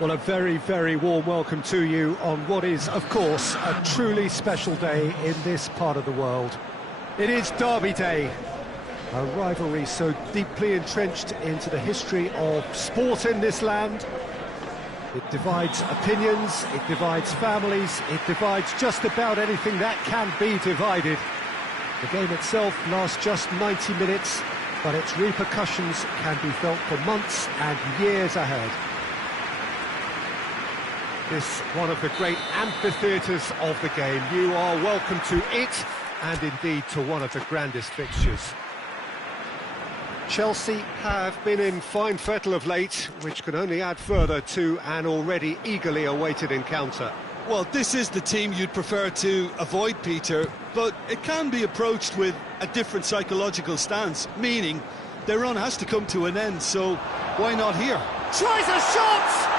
Well, a very, very warm welcome to you on what is, of course, a truly special day in this part of the world. It is Derby Day, a rivalry so deeply entrenched into the history of sport in this land. It divides opinions, it divides families, it divides just about anything that can be divided. The game itself lasts just 90 minutes, but its repercussions can be felt for months and years ahead. This one of the great amphitheatres of the game. You are welcome to it, and indeed to one of the grandest fixtures. Chelsea have been in fine fettle of late, which can only add further to an already eagerly awaited encounter. Well, this is the team you'd prefer to avoid, Peter, but it can be approached with a different psychological stance, meaning their run has to come to an end, so why not here? Tries a shot!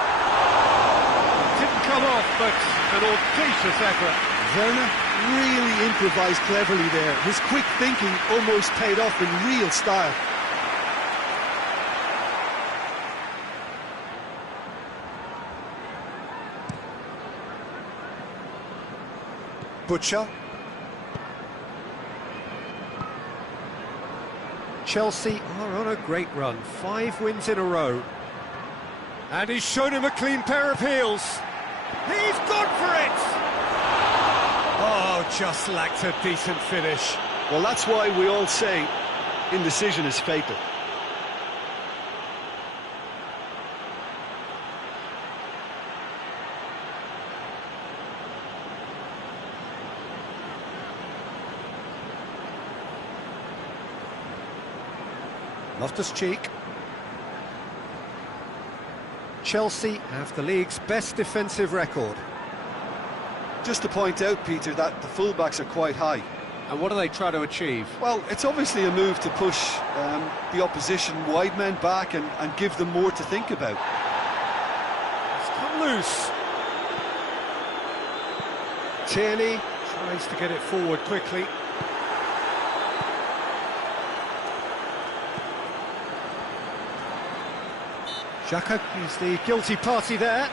Didn't come off, but an audacious effort. Werner really improvised cleverly there. His quick thinking almost paid off in real style. Butcher. Chelsea are on a great run, 5 wins in a row. And he's shown him a clean pair of heels. He's gone for it! Oh, just lacked a decent finish. Well, that's why we all say indecision is fatal. Loftus-Cheek. Chelsea have the league's best defensive record. Just to point out, Peter, that the fullbacks are quite high. And what do they try to achieve? Well, it's obviously a move to push the opposition wide men back and give them more to think about. It's come loose. Tierney tries to get it forward quickly. Xhaka is the guilty party there.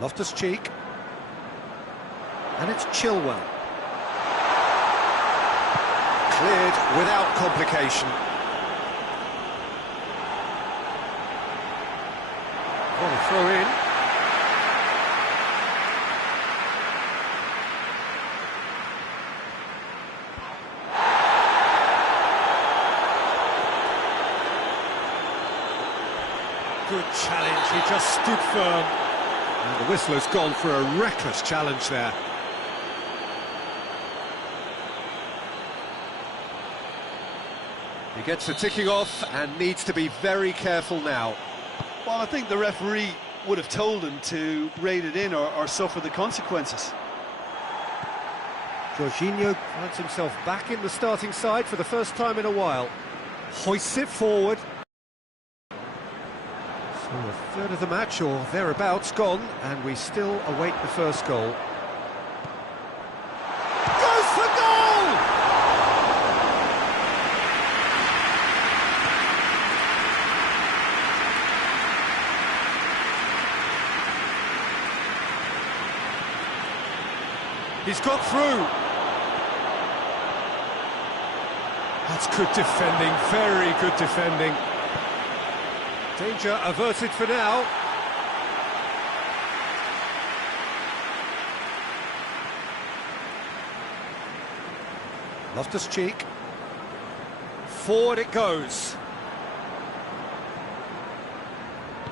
Loftus-Cheek. And it's Chilwell. Cleared without complication. What a throw in. Good challenge, he just stood firm. And the whistler's gone for a reckless challenge there. He gets the ticking off and needs to be very careful now. Well, I think the referee would have told him to rate it in or suffer the consequences. Jorginho finds himself back in the starting side for the first time in a while. Hoists it forward. So a third of the match, or thereabouts, gone, and we still await the first goal. Goes for goal! He's got through. That's good defending, very good defending. Danger averted for now. Loftus-Cheek. Forward it goes.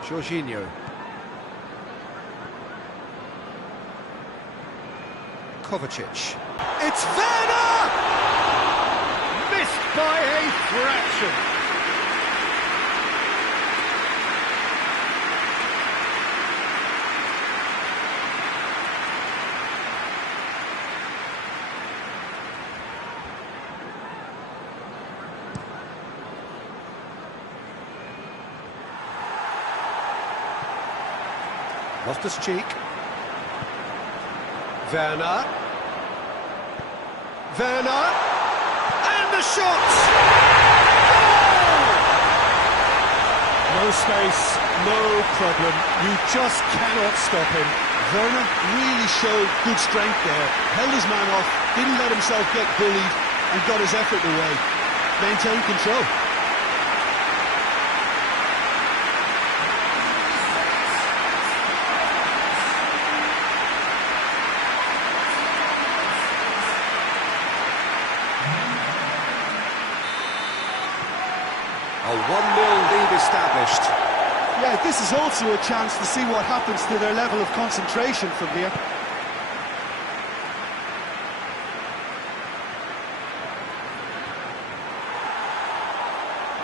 Jorginho. Kovacic. It's Werner! Missed by a fraction. Loftus-Cheek. Werner. Werner. And the shot! Goal! No space, no problem. You just cannot stop him. Werner really showed good strength there. Held his man off, didn't let himself get bullied, and got his effort away. Maintained control. A 1-0 lead established. Yeah, this is also a chance to see what happens to their level of concentration from here.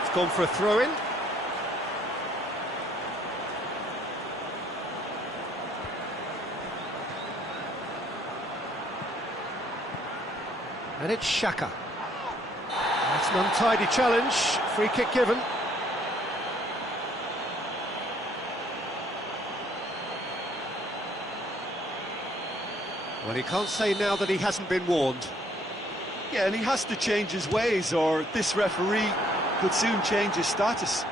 It's gone for a throw-in. And it's Xhaka. That's an untidy challenge. Free kick given. Well, he can't say now that he hasn't been warned. Yeah, and he has to change his ways, or this referee could soon change his status.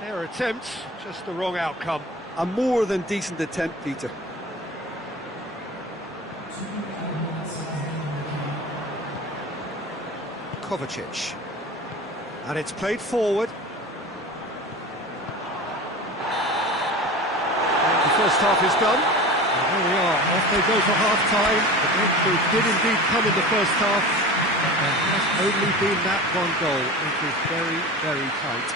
Fair attempt, just the wrong outcome. A more than decent attempt, Peter. Kovacic. And it's played forward. And the first half is done. And there we are, off they go for half-time. The breakthrough did indeed come in the first half. There has only been that one goal. It is very, very tight.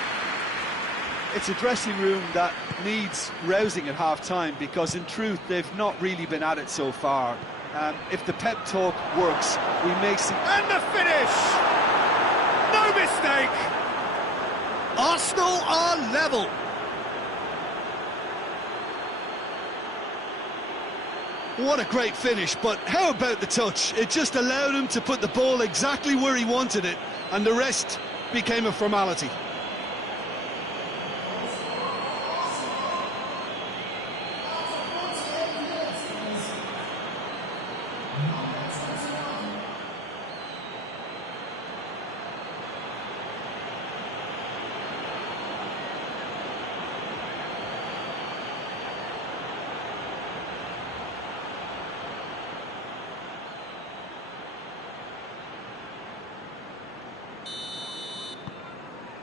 It's a dressing room that needs rousing at half-time, because in truth they've not really been at it so far. If the pep talk works, we may see... And the finish! No mistake! Arsenal are level. What a great finish, but how about the touch? It just allowed him to put the ball exactly where he wanted it, and the rest became a formality.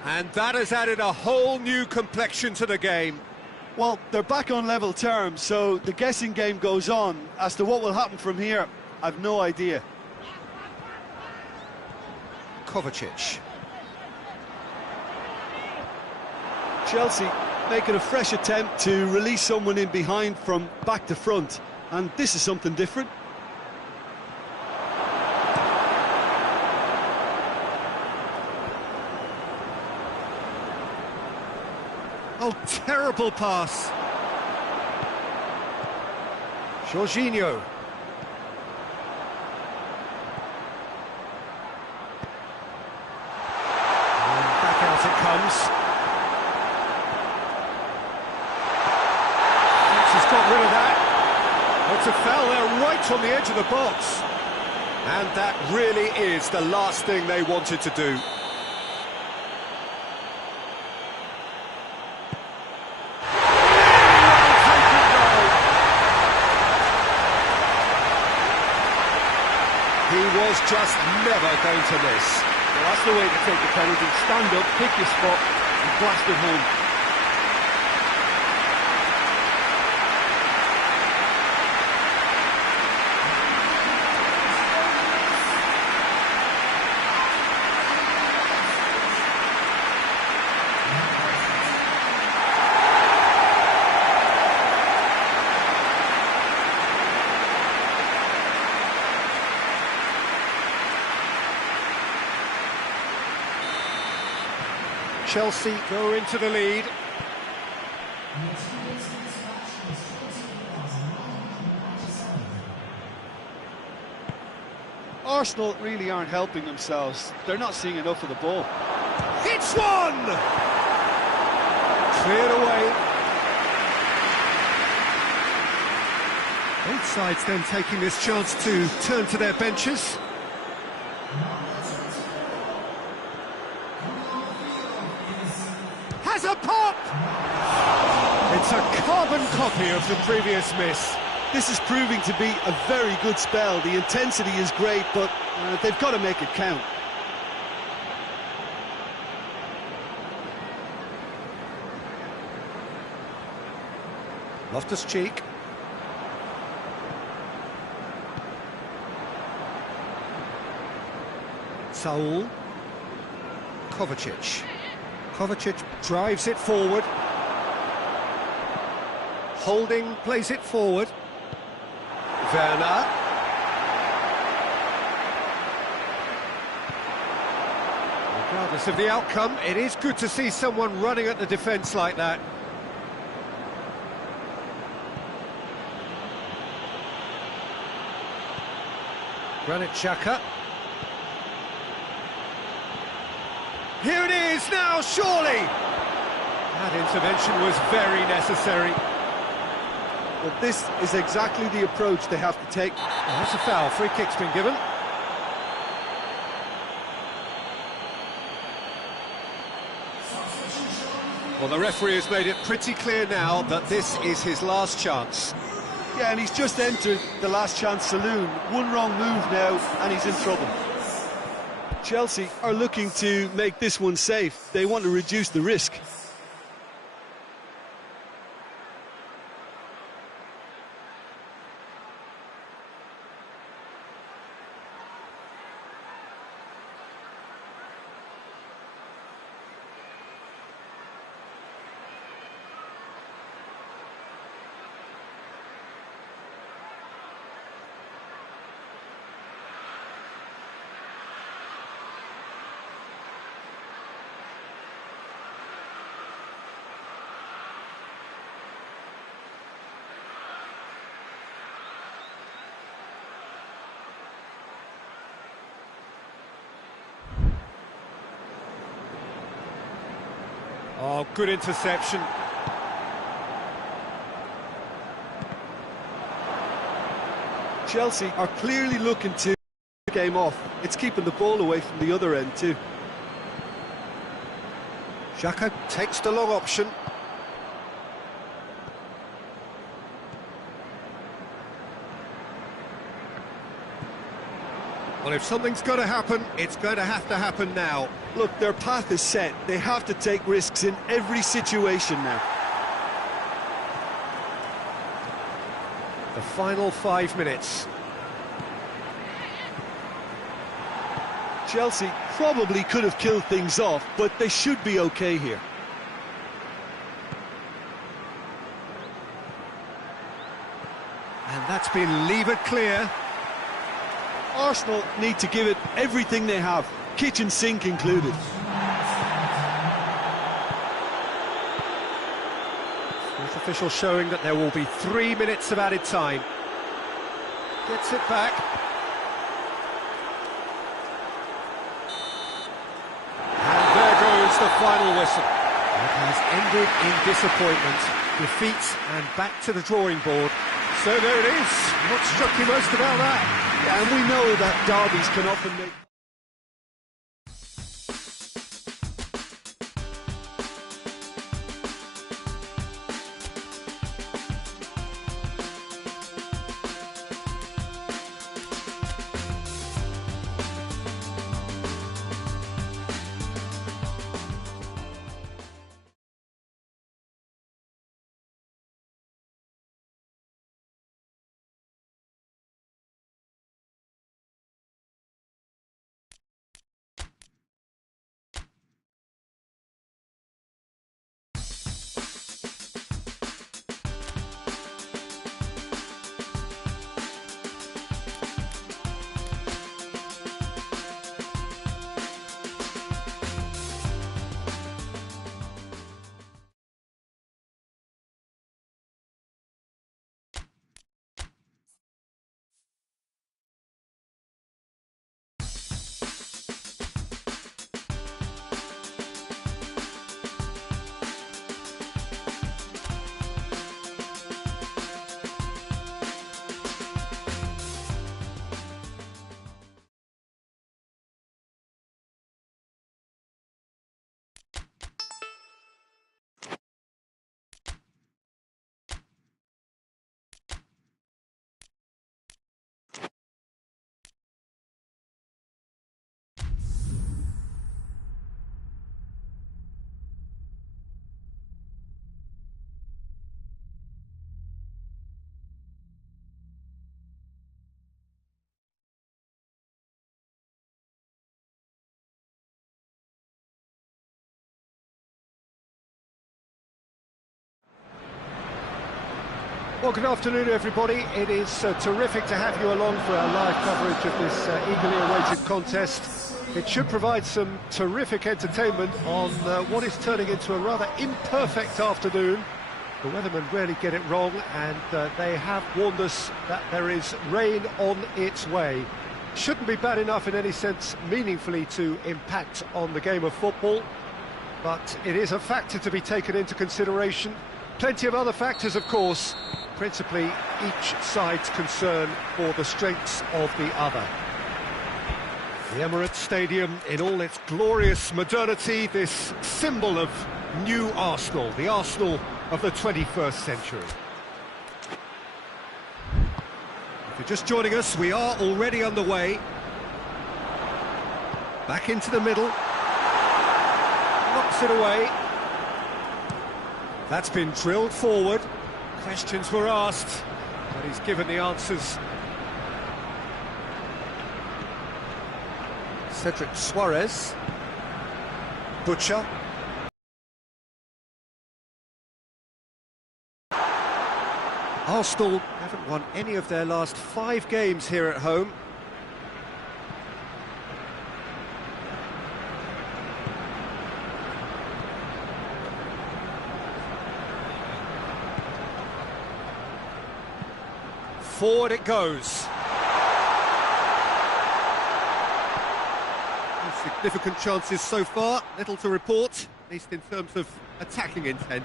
And that has added a whole new complexion to the game. Well, they're back on level terms, so the guessing game goes on. As to what will happen from here, I've no idea. Kovacic. Chelsea making a fresh attempt to release someone in behind from back to front, and this is something different. Oh, terrible pass. Jorginho. And back out it comes. He's got rid of that. It's a foul there right on the edge of the box. And that really is the last thing they wanted to do. He was just never going to miss. Well, that's the way to take the penalty. Stand up, pick your spot, and blast it home. Chelsea go into the lead. Arsenal really aren't helping themselves. They're not seeing enough of the ball. It's one! Cleared away. Both sides then taking this chance to turn to their benches. Has a pop! It's a carbon copy of the previous miss. This is proving to be a very good spell. The intensity is great, but they've got to make it count. Loftus-Cheek. Saul. Kovacic. Kovacic drives it forward. Holding plays it forward. Werner. Regardless of the outcome, it is good to see someone running at the defence like that. Granit Xhaka. Here it is now, surely! That intervention was very necessary. Well, this is exactly the approach they have to take. Oh, that's a foul. Free kick's been given. Well, the referee has made it pretty clear now that this is his last chance. Yeah, and he's just entered the last chance saloon. One wrong move now, and he's in trouble. Chelsea are looking to make this one safe. They want to reduce the risk. Oh, good interception. Chelsea are clearly looking to the game off. It's keeping the ball away from the other end too. Xhaka takes the long option. Well, if something's got to happen, it's going to happen now. Look, their path is set. They have to take risks in every situation now. The final 5 minutes. Chelsea probably could have killed things off, but they should be okay here. And that's been levered clear. Arsenal need to give it everything they have, kitchen sink included. Fourth official showing that there will be 3 minutes of added time. Gets it back. And there goes the final whistle. It has ended in disappointment, defeat and back to the drawing board. So there it is. What struck you most about that? Yeah, and we know that derbies can often make Well, good afternoon, everybody. It is terrific to have you along for our live coverage of this eagerly awaited contest. It should provide some terrific entertainment on what is turning into a rather imperfect afternoon. The weathermen rarely get it wrong, and they have warned us that there is rain on its way. Shouldn't be bad enough in any sense meaningfully to impact on the game of football, but it is a factor to be taken into consideration. Plenty of other factors, of course, principally each side's concern for the strengths of the other. The Emirates Stadium in all its glorious modernity, this symbol of new Arsenal, the Arsenal of the 21st century. If you're just joining us, we are already underway. Back into the middle. Knocks it away. That's been drilled forward. Questions were asked, but he's given the answers. Cedric Suarez. Butcher. Arsenal haven't won any of their last 5 games here at home. Forward it goes. No significant chances so far, little to report, at least in terms of attacking intent.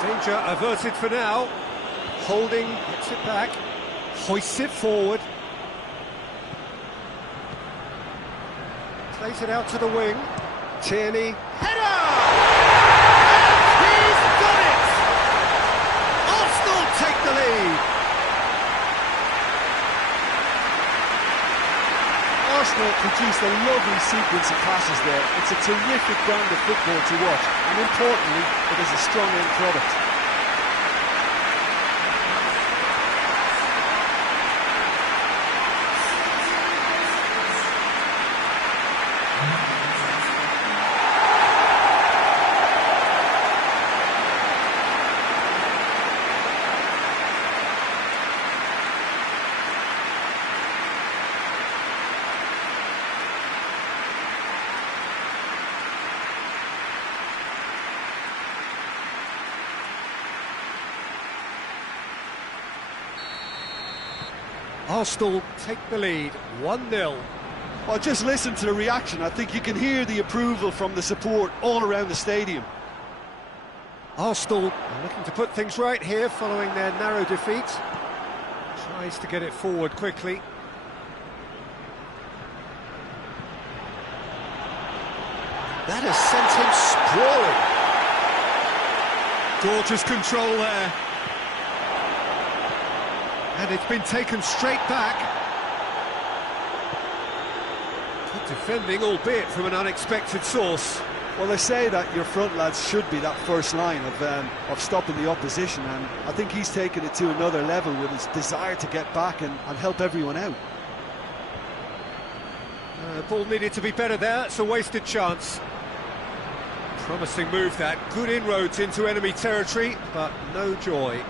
Danger averted for now. Holding, gets it back, hoists it forward. Plays it out to the wing. Tierney, header! Take the lead. Arsenal produced a lovely sequence of passes there. It's a terrific brand of football to watch, and importantly, it is a strong end product. Arsenal take the lead, 1-0. Well, just listen to the reaction. I think you can hear the approval from the support all around the stadium. Arsenal are looking to put things right here following their narrow defeat. Tries to get it forward quickly. That has sent him sprawling. Gorgeous control there. And it's been taken straight back. Good defending, albeit from an unexpected source. Well, they say that your front lads should be that first line of stopping the opposition, and I think he's taken it to another level with his desire to get back and help everyone out. Ball needed to be better there, it's a wasted chance. Promising move that, good inroads into enemy territory, but no joy.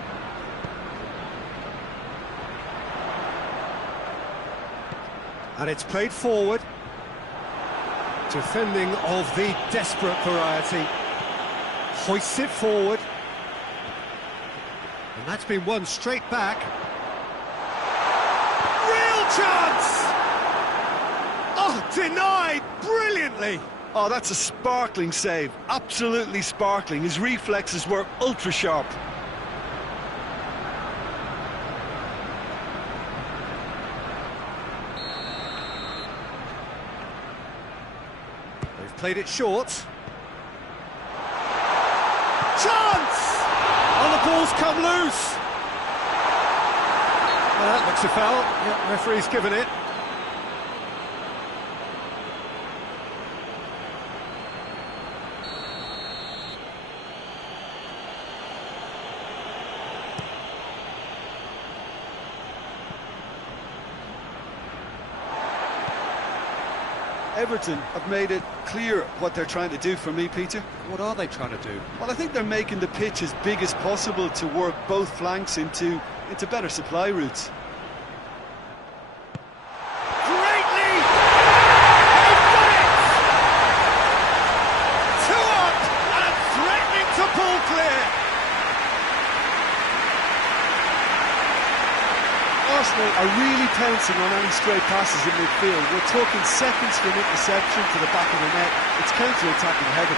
And it's played forward. Defending of the desperate variety. Hoists it forward. And that's been won straight back. Real chance! Oh, denied brilliantly! Oh, that's a sparkling save. Absolutely sparkling. His reflexes were ultra sharp. Played it short. Chance! Oh, the ball's come loose. Well, that looks a foul. Yep, referee's given it. Everton have made it clear what they're trying to do for me, Peter. What are they trying to do? Well, I think they're making the pitch as big as possible to work both flanks into better supply routes. Great lead! They've got it! 2 up and threatening to pull clear. Arsenal are really pouncing on any stray passes in midfield. We're talking seconds from interception to the back of the net. It's counter-attacking heaven.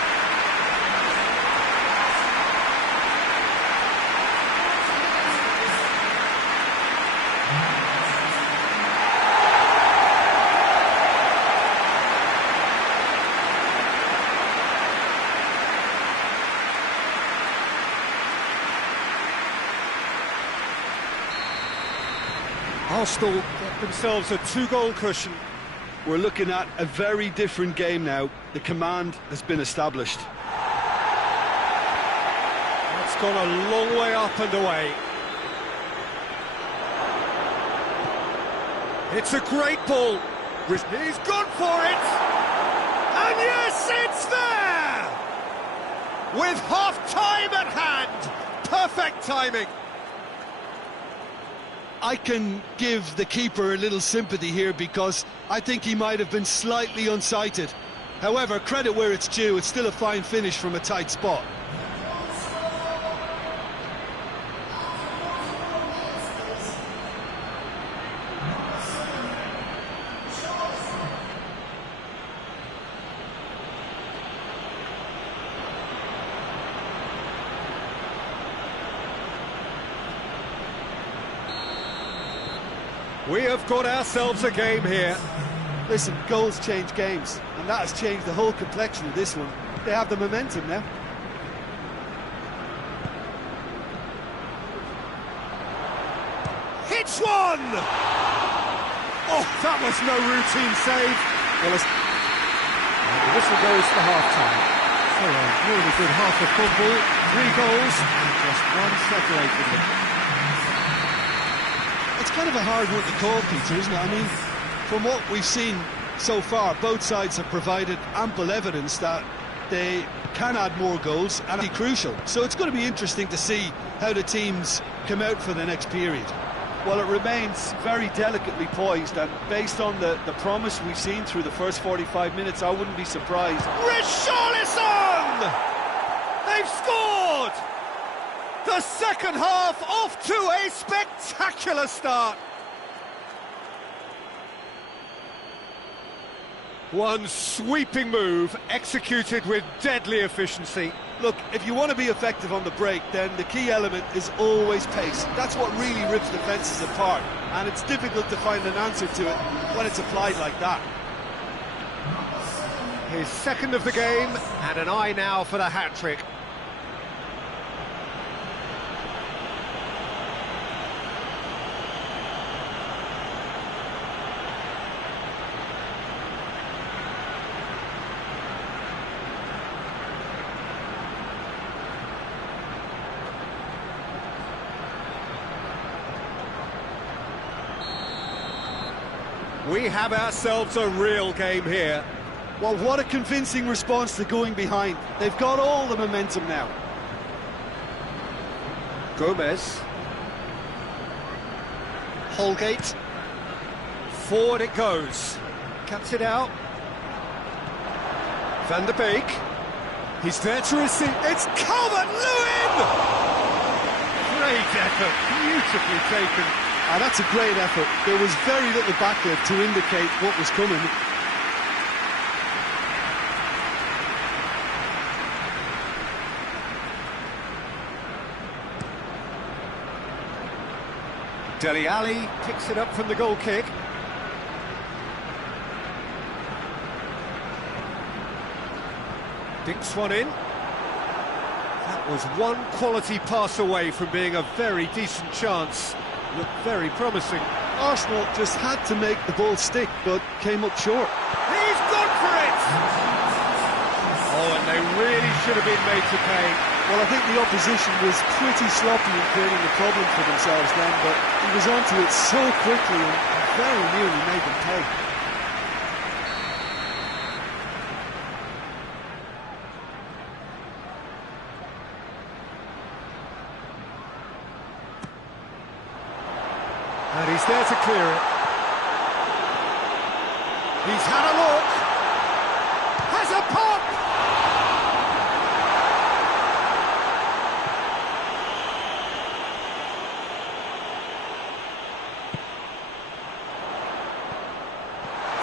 Arsenal get themselves a 2-goal cushion. We're looking at a very different game now. The command has been established. That's gone a long way up and away. It's a great ball. He's gone for it! And yes, it's there! With half-time at hand. Perfect timing. I can give the keeper a little sympathy here because I think he might have been slightly unsighted. However, credit where it's due, it's still a fine finish from a tight spot. We have got ourselves a game here. Listen, goals change games, and that has changed the whole complexion of this one. They have the momentum now. Hits one! Oh, that was no routine save. Well, the whistle goes for half-time. So a really good half of football, 3 goals, and just one separating them. It's kind of a hard one to call, Peter, isn't it? I mean, from what we've seen so far, both sides have provided ample evidence that they can add more goals and be crucial. So it's going to be interesting to see how the teams come out for the next period. Well, it remains very delicately poised, and based on the promise we've seen through the first 45 minutes, I wouldn't be surprised. Richarlison! They've scored! The second half off to a spectacular start. One sweeping move executed with deadly efficiency. Look, if you want to be effective on the break, then the key element is always pace. That's what really rips defences apart, and it's difficult to find an answer to it when it's applied like that. His second of the game, and an eye now for the hat-trick. We have ourselves a real game here. Well, what a convincing response to going behind. They've got all the momentum now. Gomez. Holgate. Forward it goes. Cuts it out. Van der Beek. He's there to receive. It's Calvert-Lewin! Great effort, beautifully taken. Ah, that's a great effort. There was very little backlift to indicate what was coming. Dele Alli picks it up from the goal kick. Dinks one in. That was one quality pass away from being a very decent chance. Looked very promising. Arsenal just had to make the ball stick, but came up short. He's gone for it! Oh, and they really should have been made to pay. Well, I think the opposition was pretty sloppy in creating a problem for themselves then, but he was onto it so quickly and very nearly made them pay. He's there to clear it. He's had a look. Has a pop!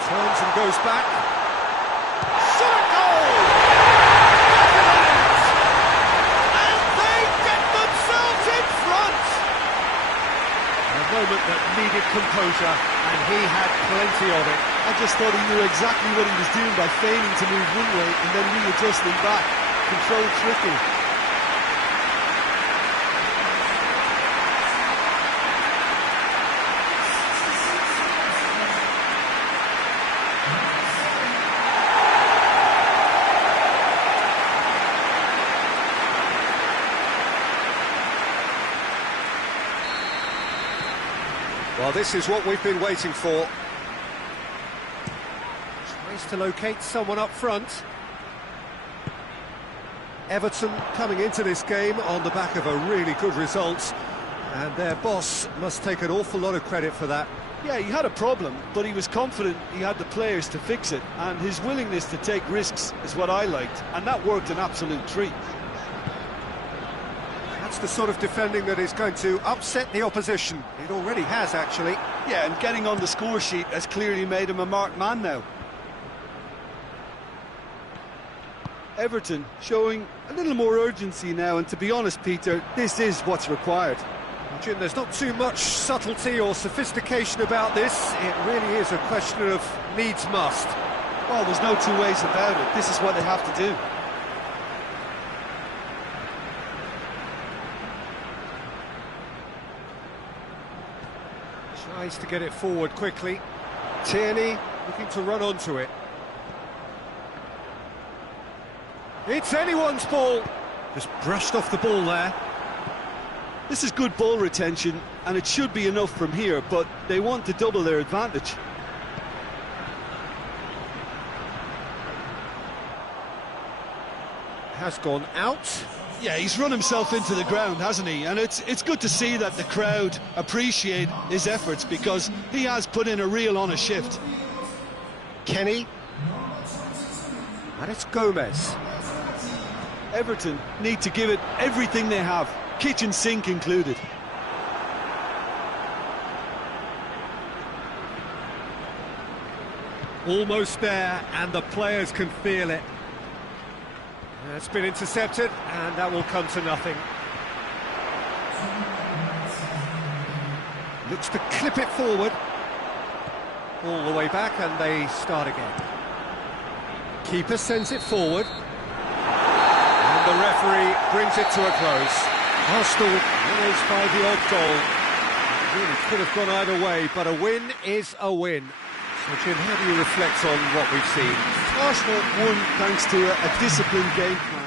Turns and goes back. Shot a goal! And they get themselves in front! A moment that needed composure, and he had plenty of it. I just thought he knew exactly what he was doing by failing to move one way and then readjusting back. Controlled tricky. Well, this is what we've been waiting for. Tries to locate someone up front. Everton coming into this game on the back of a really good result, and their boss must take an awful lot of credit for that. Yeah, he had a problem, but he was confident he had the players to fix it, and his willingness to take risks is what I liked, and that worked an absolute treat. That's the sort of defending that is going to upset the opposition. It already has, actually. Yeah, and getting on the score sheet has clearly made him a marked man now. Everton showing a little more urgency now, and to be honest, Peter, this is what's required. Jim, there's not too much subtlety or sophistication about this. It really is a question of needs must. Well, there's no two ways about it. This is what they have to do. Tries to get it forward quickly. Tierney looking to run onto it. It's anyone's ball. Just brushed off the ball there. This is good ball retention, and it should be enough from here, but they want to double their advantage. Has gone out. Yeah, he's run himself into the ground, hasn't he? And it's good to see that the crowd appreciate his efforts, because he has put in a real honest shift. Kenny. And it's Gomez. Everton need to give it everything they have, kitchen sink included. Almost there, and the players can feel it. It's been intercepted, and that will come to nothing. Looks to clip it forward. All the way back, and they start again. Keeper sends it forward. And the referee brings it to a close. Arsenal winners by the odd goal. It really could have gone either way, but a win is a win. So, Jim, how do you reflect on what we've seen? Arsenal won thanks to a disciplined game plan.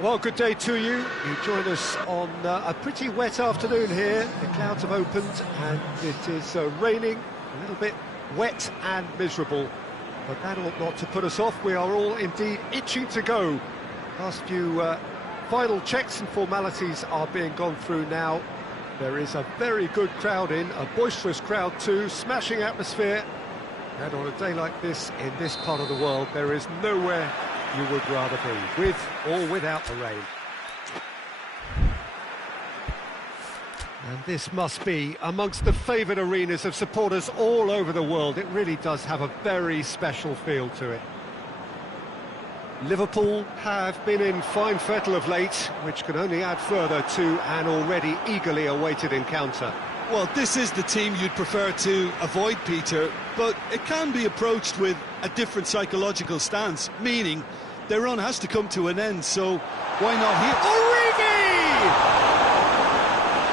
Well, good day to you. You join us on a pretty wet afternoon here. The clouds have opened and it is raining, a little bit wet and miserable. But that ought not to put us off. We are all indeed itching to go. Last few final checks and formalities are being gone through now. There is a very good crowd in, a boisterous crowd too, smashing atmosphere. And on a day like this, in this part of the world, there is nowhere you would rather be, with or without the rain. And this must be amongst the favoured arenas of supporters all over the world. It really does have a very special feel to it. Liverpool have been in fine fettle of late, which can only add further to an already eagerly awaited encounter. Well, this is the team you'd prefer to avoid, Peter, but it can be approached with a different psychological stance, meaning their run has to come to an end, so why not here? Origi!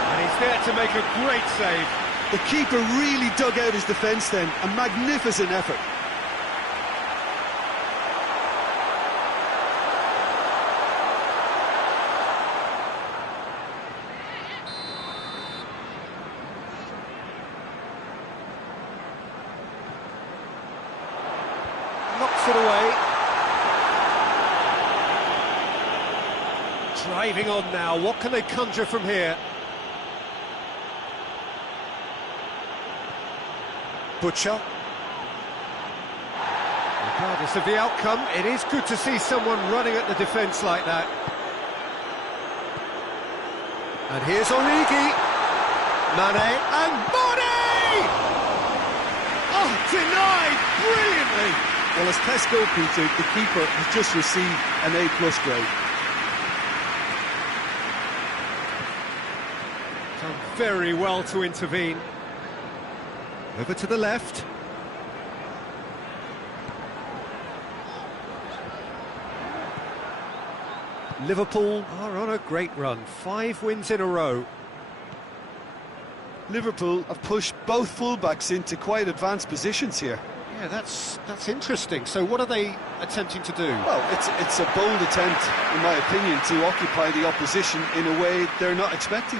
And he's there to make a great save. The keeper really dug out his defence then, a magnificent effort. Knocks it away. Driving on now, what can they conjure from here? Butcher. Regardless of the outcome, it is good to see someone running at the defence like that. And here's Origi. Mane and Mane! Oh, denied brilliantly! Well, as tests go, Peter, the keeper has just received an A+ grade. Done very well to intervene. Over to the left. Liverpool are on a great run. 5 wins in a row. Liverpool have pushed both fullbacks into quite advanced positions here. Yeah, that's interesting. So what are they attempting to do? Well, it's a bold attempt, in my opinion, to occupy the opposition in a way they're not expecting.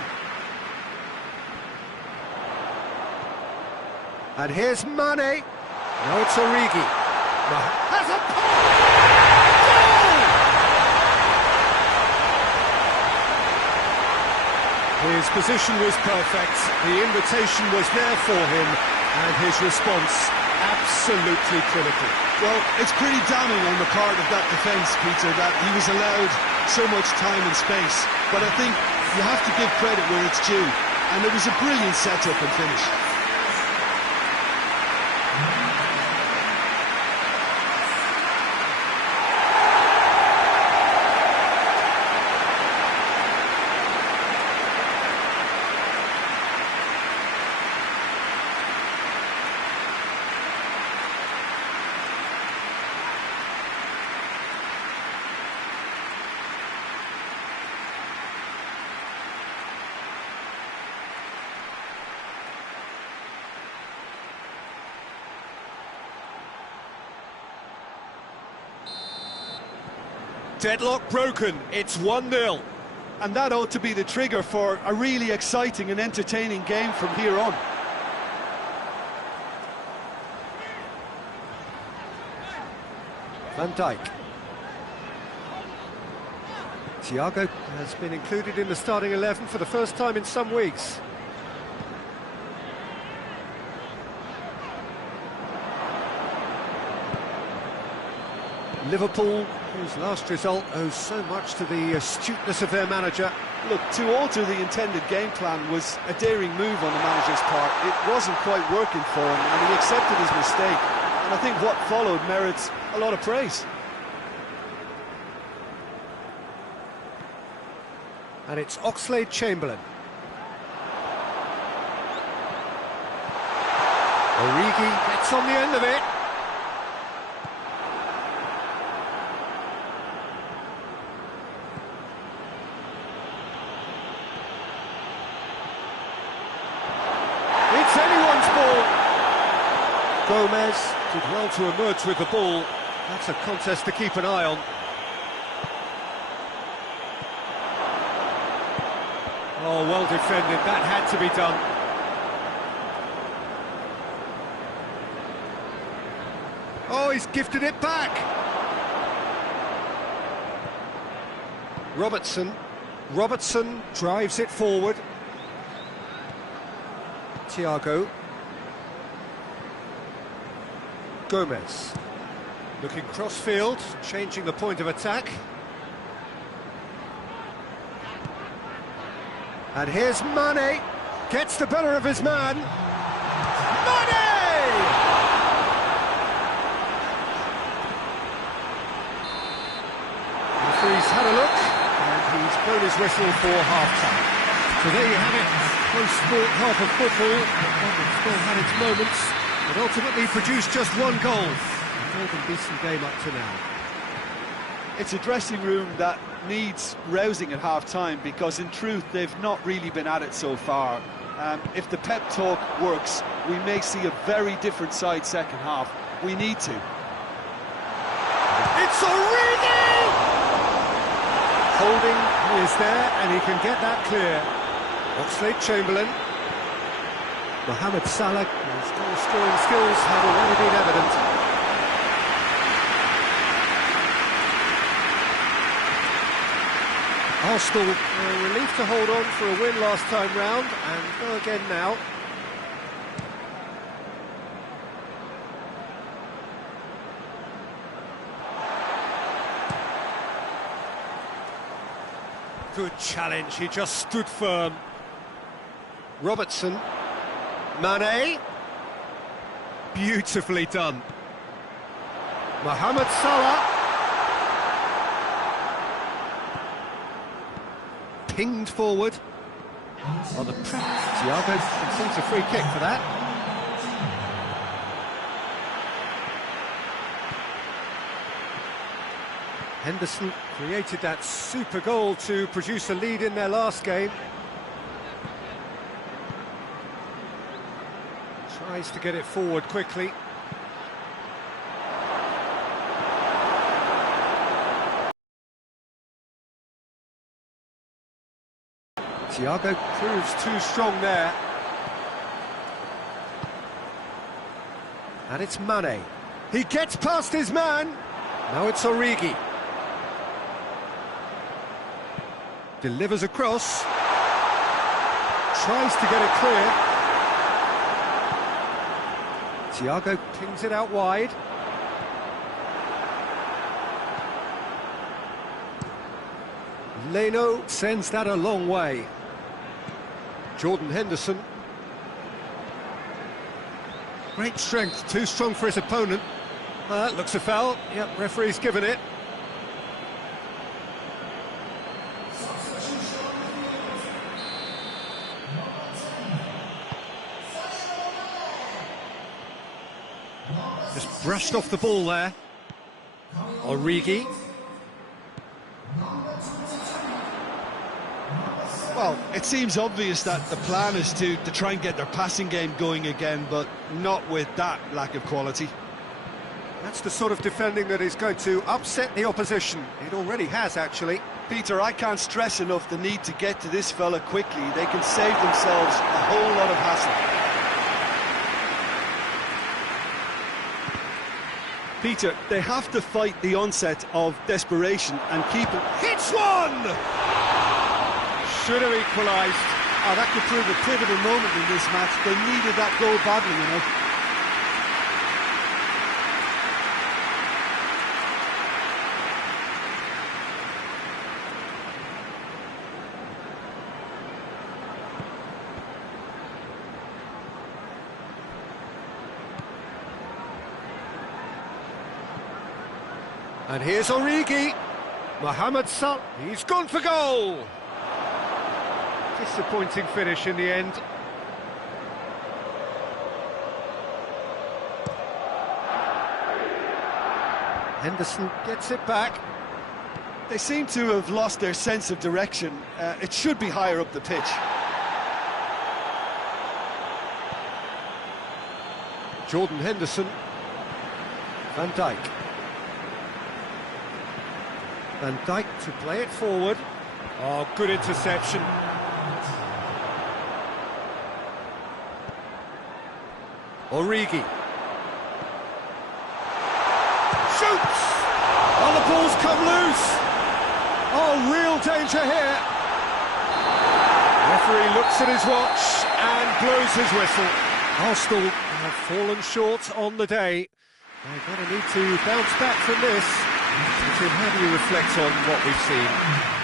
And here's Mane. No, it's Origi. Has a goal! His position was perfect. The invitation was there for him, and his response absolutely critical. Well, it's pretty damning on the part of that defence, Peter, that he was allowed so much time and space. But I think you have to give credit where it's due, and it was a brilliant setup and finish. Deadlock broken, it's 1-0. And that ought to be the trigger for a really exciting and entertaining game from here on. Van Dijk. Thiago has been included in the starting 11 for the first time in some weeks. Liverpool, whose last result owes so much to the astuteness of their manager. Look, to alter the intended game plan was a daring move on the manager's part. It wasn't quite working for him, and he accepted his mistake. And I think what followed merits a lot of praise. And it's Oxlade-Chamberlain. Origi gets on the end of it. It's anyone's ball. Gomez did well to emerge with the ball. That's a contest to keep an eye on. Oh, well defended. That had to be done. Oh, he's gifted it back. Robertson drives it forward. Thiago. Gomez. Looking cross-field, changing the point of attack. And here's Mane. Gets the better of his man. Mane! The referee's had a look, and he's blown his whistle for half-time. So there you have it, close sport half of football, one that still had its moments, but ultimately produced just one goal. A more than decent game up to now. It's a dressing room that needs rousing at half-time, because in truth they've not really been at it so far. If the pep talk works, we may see a very different side second half. We need to. It's Origi! Holding is there, and he can get that clear. Oxlade-Chamberlain. Mohamed Salah, whose goal-scoring skills have already been evident. Arsenal were relieved to hold on for a win last time round, and go again now. Good challenge, he just stood firm. Robertson. Mane. Beautifully done. Mohamed Salah. Pinged forward. On the press. Thiago conceives a free kick for that. Henderson created that super goal to produce a lead in their last game. Tries to get it forward quickly. Thiago proves too strong there. And it's Mane. He gets past his man. Now it's Origi. Delivers across. Tries to get it clear. Thiago pings it out wide. Leno sends that a long way. Jordan Henderson. Great strength, too strong for his opponent. Looks a foul. Yep, referee's given it. Just brushed off the ball there. Origi. Well, it seems obvious that the plan is to try and get their passing game going again, but not with that lack of quality. That's the sort of defending that is going to upset the opposition. It already has, actually. Peter, I can't stress enough the need to get to this fella quickly. They can save themselves a whole lot of hassle. Peter, they have to fight the onset of desperation and keep it. Hits one! Should have equalised. Oh, that could prove a pivotal moment in this match. They needed that goal badly, you know. And here's Origi. Mohamed Salah. He's gone for goal. Disappointing finish in the end. Henderson gets it back. They seem to have lost their sense of direction. It should be higher up the pitch. Jordan Henderson. Van Dijk. Van Dijk to play it forward. Oh, good interception. Origi. Shoots! Oh, the ball's come loose. Oh, real danger here. Referee looks at his watch and blows his whistle. Arsenal have fallen short on the day. They're going to need to bounce back from this. Tim, how do you reflect on what we've seen?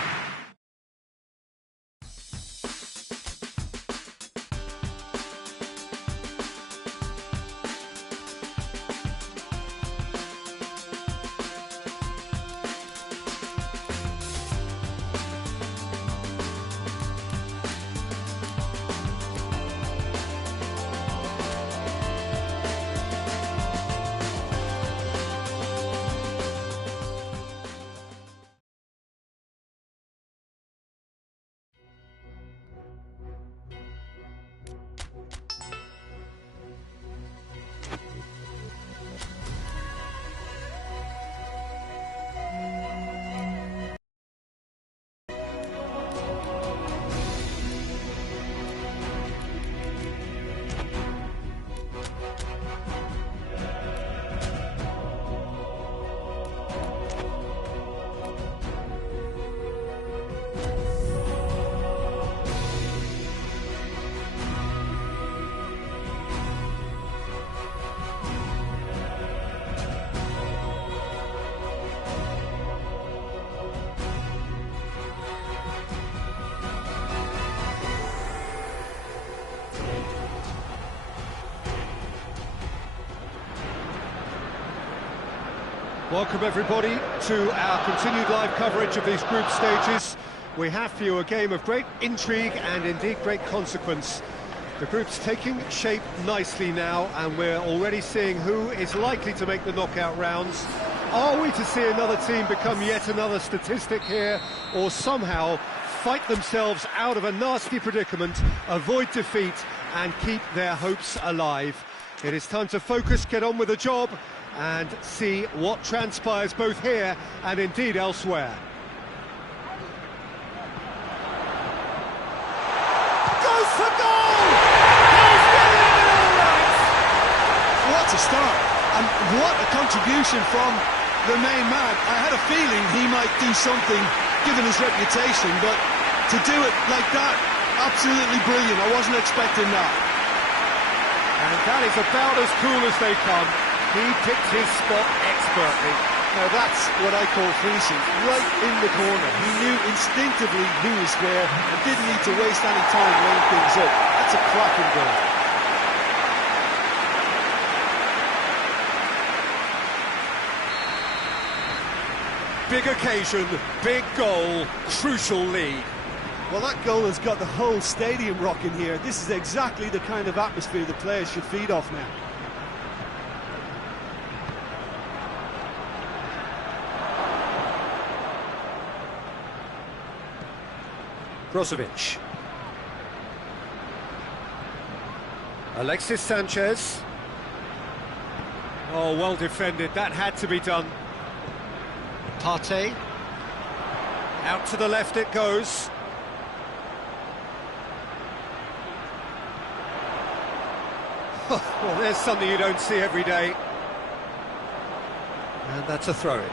Welcome everybody to our continued live coverage of these group stages. We have for you a game of great intrigue and indeed great consequence. The group's taking shape nicely now, and we're already seeing who is likely to make the knockout rounds. Are we to see another team become yet another statistic here, or somehow fight themselves out of a nasty predicament, avoid defeat and keep their hopes alive? It is time to focus, get on with the job, and see what transpires both here and indeed elsewhere. Goes for goal! He's getting it all right! What a start, and what a contribution from the main man. I had a feeling he might do something, given his reputation, but to do it like that, absolutely brilliant. I wasn't expecting that. And that is about as cool as they come. He picked his spot expertly. Now that's what I call finishing, right in the corner. He knew instinctively who was where and didn't need to waste any time laying things up. That's a cracking goal. Big occasion, big goal, crucial lead. Well, that goal has got the whole stadium rocking here. This is exactly the kind of atmosphere the players should feed off now. Brozovic. Alexis Sanchez. Oh, well defended. That had to be done. Partey. Out to the left it goes. Well, there's something you don't see every day. And that's a throw-in.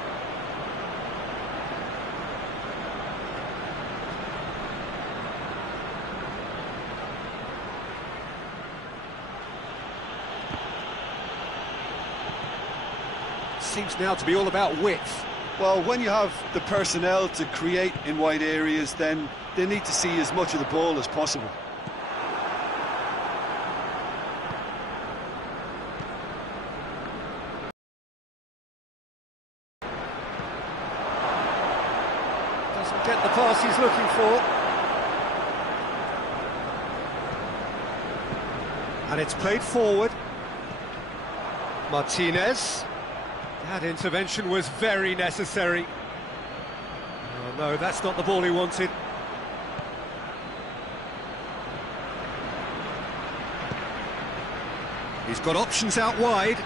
Seems now to be all about width. Well, when you have the personnel to create in wide areas, then they need to see as much of the ball as possible. Doesn't get the pass he's looking for. And it's played forward. Martinez. That intervention was very necessary. Oh no, that's not the ball he wanted. He's got options out wide.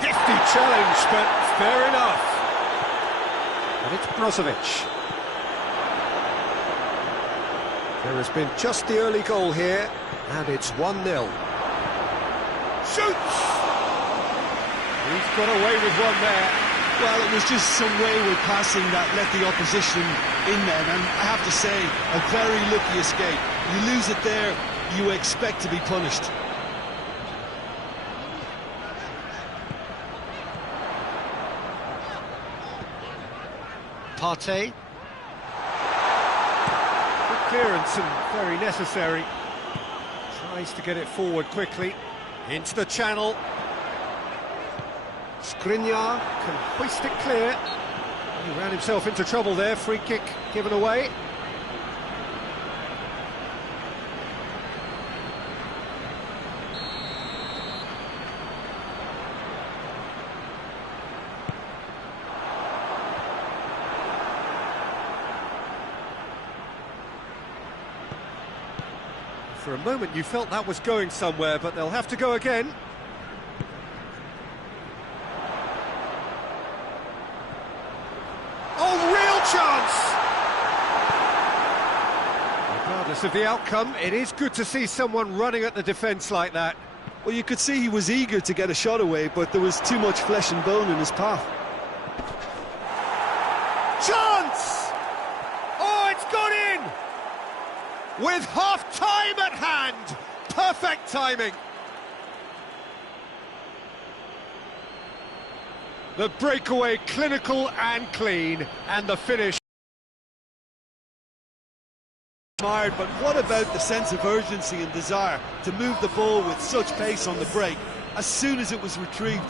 Hefty challenge, but fair enough. And it's Brozovic. There has been just the early goal here, and it's 1-0. Shoots! He's got away with one there. Well, it was just some wayward passing that let the opposition in then, and I have to say, a very lucky escape. You lose it there, you expect to be punished. Partey. Good clearance and very necessary. Tries to get it forward quickly. Into the channel. Skriniar can hoist it clear. He ran himself into trouble there. Free kick given away. For a moment you felt that was going somewhere, but they'll have to go again. Oh, real chance! Regardless of the outcome, it is good to see someone running at the defence like that. Well, you could see he was eager to get a shot away, but there was too much flesh and bone in his path. Chance! Oh, it's gone in! With half-time at hand! Perfect timing! The breakaway clinical and clean, and the finish But what about the sense of urgency and desire to move the ball with such pace on the break as soon as it was retrieved?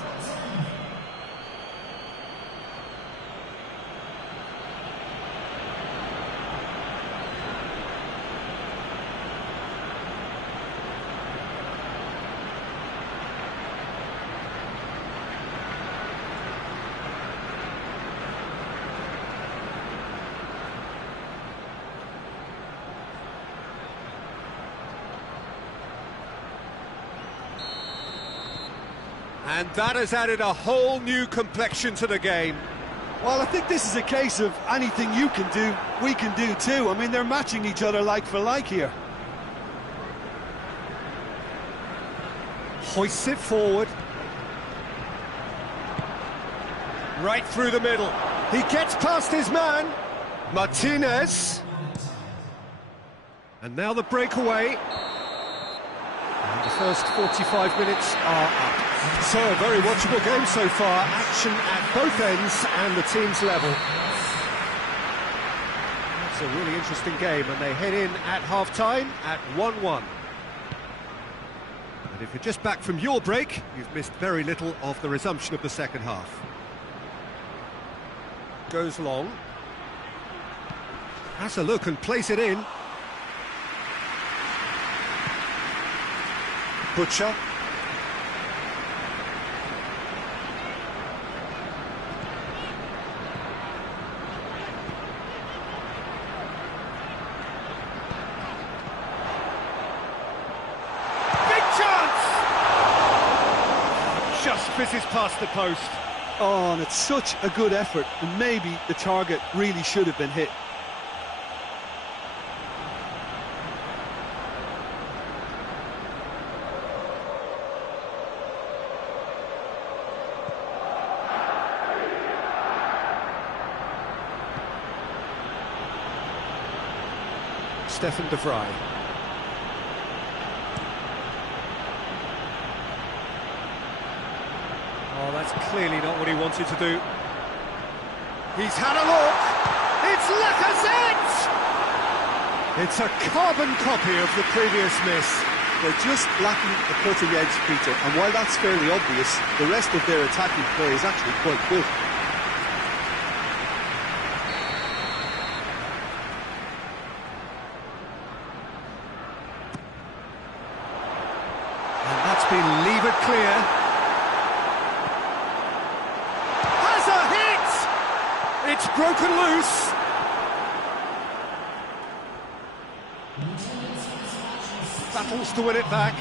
And that has added a whole new complexion to the game. Well, I think this is a case of anything you can do, we can do too. I mean, they're matching each other like for like here. Hoists it forward. Right through the middle. He gets past his man. Martinez. And now the breakaway. And the first 45 minutes are up. So, a very watchable game so far. Action at both ends and the team's level. It's a really interesting game, and they head in at half-time at 1-1. And if you're just back from your break, you've missed very little of the resumption of the second half. Goes long. Has a look and plays it in. Butcher. Just fizzes past the post. Oh, and it's such a good effort, and maybe the target really should have been hit. Stefan de Vrij. Oh, that's clearly not what he wanted to do. He's had a look. It's Lacazette! It's a carbon copy of the previous miss. They're just lacking the cutting edge, Peter, and while that's fairly obvious, the rest of their attacking play is actually quite good. And that's been levered clear. It's broken loose. Battles to win it back.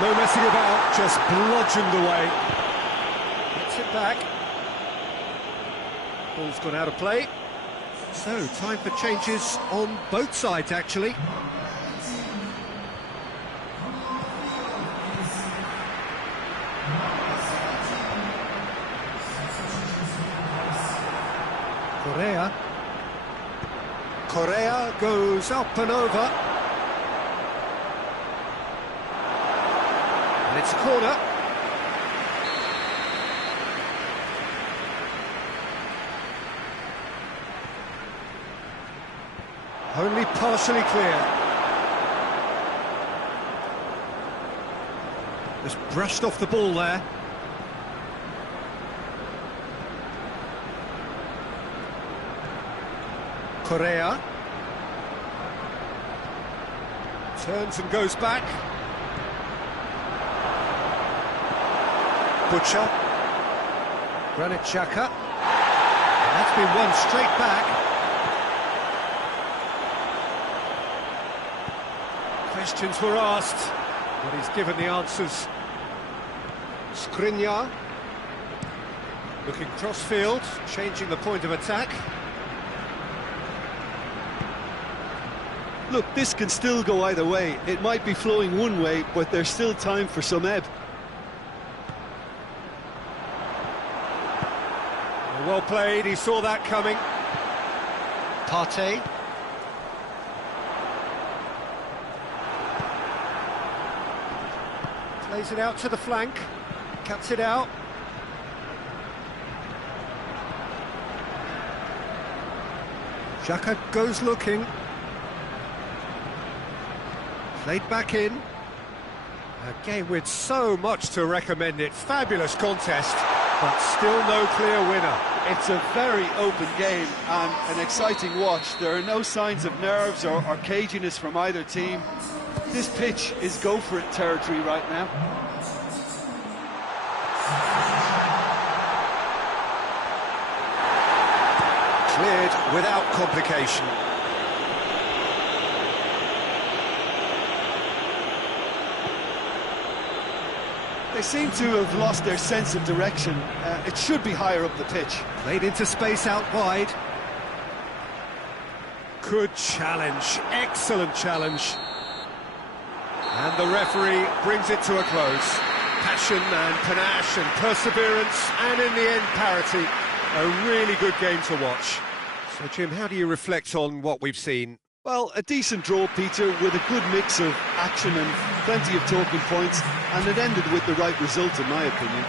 No messing about, just bludgeoned away. Gets it back. Ball's gone out of play. So, time for changes on both sides, actually. Correa goes up and over. And it's a corner. Only partially clear. Just brushed off the ball there. Correa. Turns and goes back. Butcher. Granit Xhaka. And that's been won straight back. Questions were asked, but he's given the answers. Skriniar. Looking cross-field, changing the point of attack. Look, this can still go either way. It might be flowing one way, but there's still time for some ebb. Well played, he saw that coming. Partey. Plays it out to the flank, cuts it out. Xhaka goes looking. Played back in. A game with so much to recommend it. Fabulous contest, but still no clear winner. It's a very open game and an exciting watch. There are no signs of nerves or caginess from either team. This pitch is go-for-it territory right now. Cleared without complication. They seem to have lost their sense of direction. It should be higher up the pitch. Played into space out wide. Good challenge, excellent challenge. And the referee brings it to a close. Passion and panache and perseverance, and in the end, parity. A really good game to watch. So, Jim, how do you reflect on what we've seen? Well, a decent draw, Peter, with a good mix of action and plenty of talking points, and it ended with the right result, in my opinion.